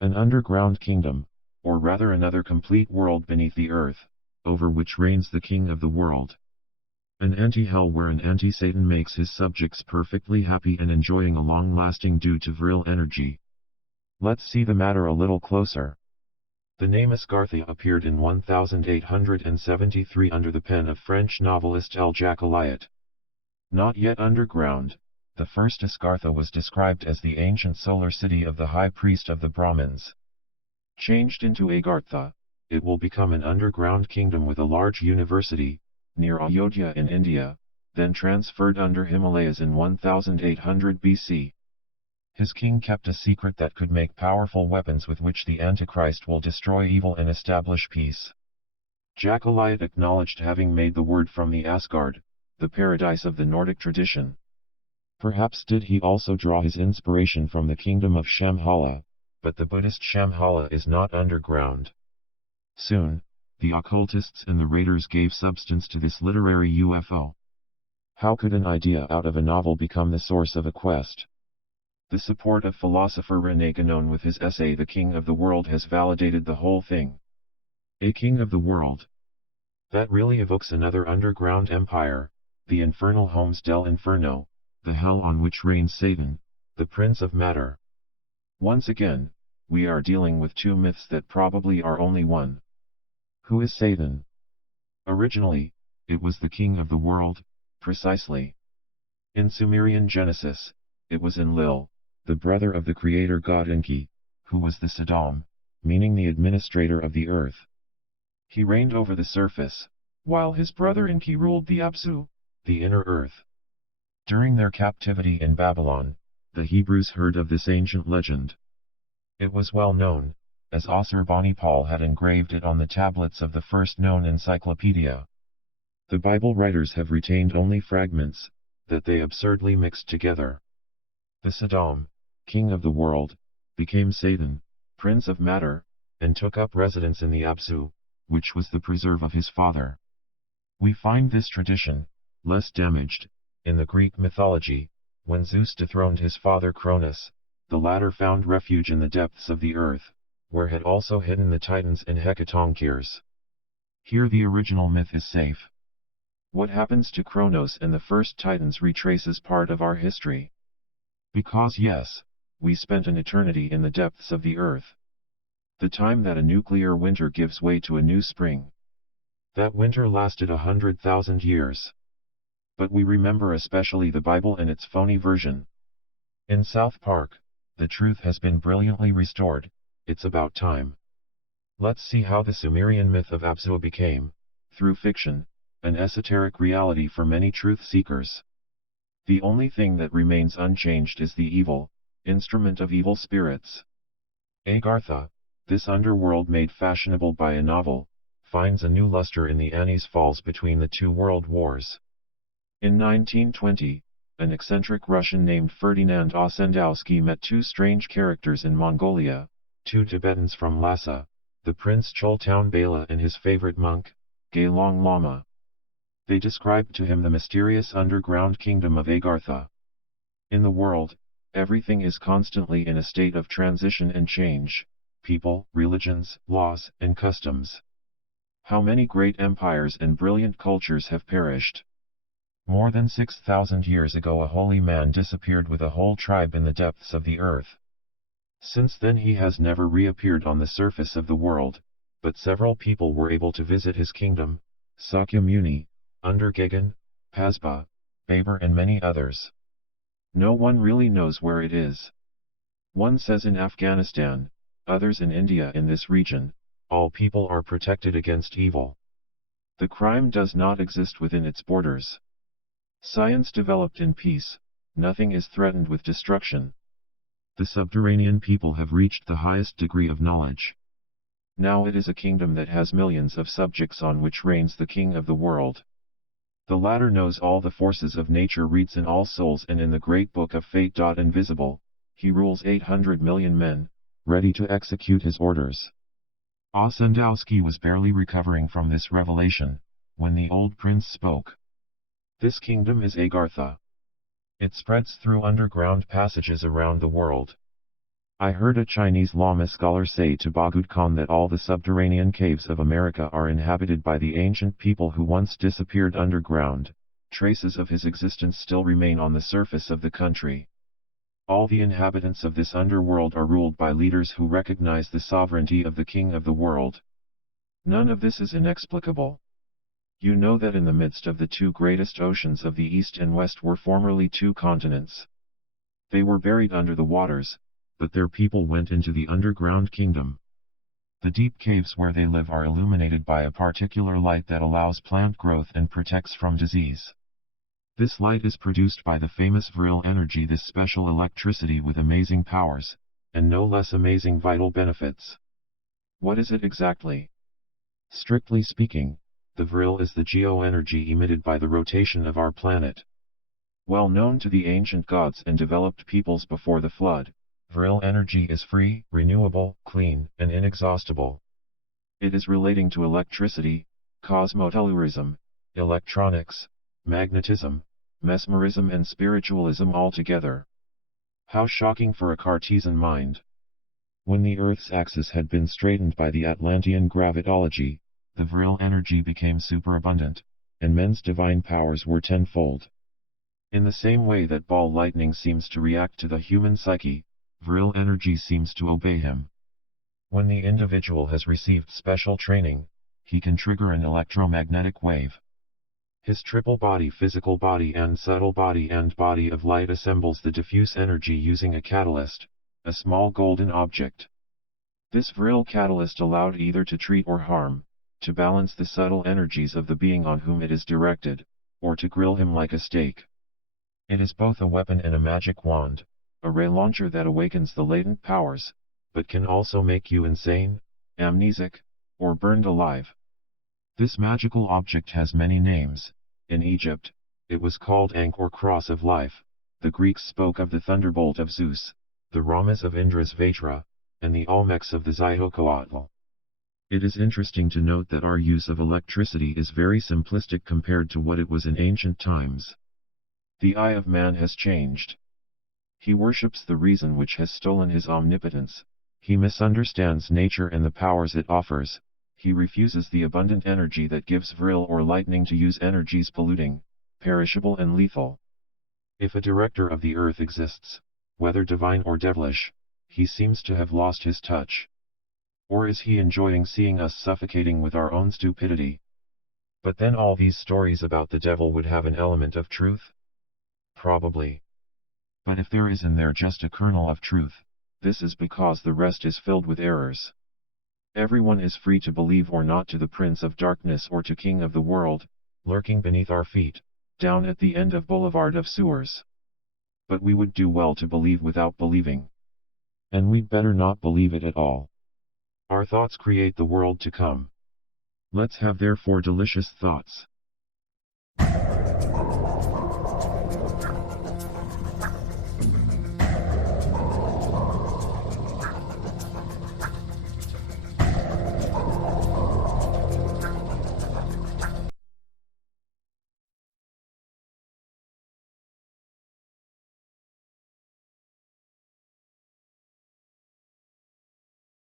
An underground kingdom, or rather another complete world beneath the earth, over which reigns the king of the world. An anti-hell where an anti-Satan makes his subjects perfectly happy and enjoying a long-lasting due to Vril energy. Let's see the matter a little closer. The name Agartha appeared in 1873 under the pen of French novelist L. Jacques Eliot. Not yet underground, the first Agartha was described as the ancient solar city of the high priest of the Brahmins. Changed into Agartha, it will become an underground kingdom with a large university, near Ayodhya in India, then transferred under Himalayas in 1800 BC. His king kept a secret that could make powerful weapons with which the Antichrist will destroy evil and establish peace. Jacques Eliot acknowledged having made the word from the Asgard, the paradise of the Nordic tradition. Perhaps did he also draw his inspiration from the kingdom of Shambhala, but the Buddhist Shambhala is not underground. Soon, the occultists and the raiders gave substance to this literary UFO. How could an idea out of a novel become the source of a quest? The support of philosopher René Guénon with his essay The King of the World has validated the whole thing. A king of the world. That really evokes another underground empire, the infernal homes del Inferno, the hell on which reigns Satan, the prince of matter. Once again, we are dealing with two myths that probably are only one. Who is Satan? Originally, it was the king of the world, precisely. In Sumerian Genesis, it was Enlil, the brother of the creator god Enki, who was the Sodom, meaning the administrator of the earth. He reigned over the surface, while his brother Enki ruled the Apsu, the inner earth. During their captivity in Babylon, the Hebrews heard of this ancient legend. It was well known, as Assurbanipal had engraved it on the tablets of the first known encyclopedia. The Bible writers have retained only fragments, that they absurdly mixed together. The Sodom, king of the world, became Satan, prince of matter, and took up residence in the Apsu, which was the preserve of his father. We find this tradition, less damaged, in the Greek mythology, when Zeus dethroned his father Cronus, the latter found refuge in the depths of the earth, where had also hidden the Titans and Hecatoncheires. Here the original myth is safe. What happens to Kronos and the first Titans retraces part of our history. Because yes, we spent an eternity in the depths of the earth. The time that a nuclear winter gives way to a new spring. That winter lasted 100,000 years. But we remember especially the Bible and its phony version. In South Park, the truth has been brilliantly restored. It's about time. Let's see how the Sumerian myth of Apsu became, through fiction, an esoteric reality for many truth seekers. The only thing that remains unchanged is the evil, instrument of evil spirits. Agartha, this underworld made fashionable by a novel, finds a new luster in the Annies Falls between the two world wars. In 1920, an eccentric Russian named Ferdinand Ossendowski met two strange characters in Mongolia, two Tibetans from Lhasa, the Prince Choltown Bela and his favorite monk, Gelong Lama. They described to him the mysterious underground kingdom of Agartha. In the world, everything is constantly in a state of transition and change, people, religions, laws, and customs. How many great empires and brilliant cultures have perished? More than 6,000 years ago a holy man disappeared with a whole tribe in the depths of the earth. Since then he has never reappeared on the surface of the world, but several people were able to visit his kingdom, Sakya Muni, under Gagan, Paspa, Baber and many others. No one really knows where it is. One says in Afghanistan, others in India. In this region, all people are protected against evil. The crime does not exist within its borders. Science developed in peace, nothing is threatened with destruction. The subterranean people have reached the highest degree of knowledge. Now it is a kingdom that has millions of subjects on which reigns the king of the world. The latter knows all the forces of nature, reads in all souls and in the great book of fate. Invisible, he rules 800 million men, ready to execute his orders. Ossendowski was barely recovering from this revelation, when the old prince spoke. This kingdom is Agartha. It spreads through underground passages around the world. I heard a Chinese Lama scholar say to Bagud Khan that all the subterranean caves of America are inhabited by the ancient people who once disappeared underground. Traces of his existence still remain on the surface of the country. All the inhabitants of this underworld are ruled by leaders who recognize the sovereignty of the king of the world. None of this is inexplicable. You know that in the midst of the two greatest oceans of the East and West were formerly two continents. They were buried under the waters, but their people went into the underground kingdom. The deep caves where they live are illuminated by a particular light that allows plant growth and protects from disease. This light is produced by the famous Vril energy, this special electricity with amazing powers, and no less amazing vital benefits. What is it exactly? Strictly speaking, the Vril is the geo-energy emitted by the rotation of our planet. Well known to the ancient gods and developed peoples before the flood, Vril energy is free, renewable, clean, and inexhaustible. It is relating to electricity, cosmotelluricism, electronics, magnetism, mesmerism and spiritualism all together. How shocking for a Cartesian mind! When the Earth's axis had been straightened by the Atlantean gravitology, the Vril energy became superabundant, and men's divine powers were tenfold. In the same way that ball lightning seems to react to the human psyche, Vril energy seems to obey him. When the individual has received special training, he can trigger an electromagnetic wave. His triple body, physical body and subtle body and body of light assembles the diffuse energy using a catalyst, a small golden object. This Vril catalyst allowed either to treat or harm, to balance the subtle energies of the being on whom it is directed, or to grill him like a steak. It is both a weapon and a magic wand, a ray launcher that awakens the latent powers, but can also make you insane, amnesic, or burned alive. This magical object has many names. In Egypt, it was called Ankh or Cross of Life. The Greeks spoke of the thunderbolt of Zeus, the Ramas of Indra's Vajra, and the Olmecs of the Xicoatl. It is interesting to note that our use of electricity is very simplistic compared to what it was in ancient times. The eye of man has changed. He worships the reason which has stolen his omnipotence. He misunderstands nature and the powers it offers. He refuses the abundant energy that gives Vril or lightning to use energies polluting, perishable and lethal. If a director of the earth exists, whether divine or devilish, he seems to have lost his touch. Or is he enjoying seeing us suffocating with our own stupidity? But then all these stories about the devil would have an element of truth? Probably. But if there is in there just a kernel of truth, this is because the rest is filled with errors. Everyone is free to believe or not to the Prince of Darkness or to King of the World, lurking beneath our feet, down at the end of Boulevard of Sewers. But we would do well to believe without believing. And we'd better not believe it at all. Our thoughts create the world to come. Let's have therefore delicious thoughts.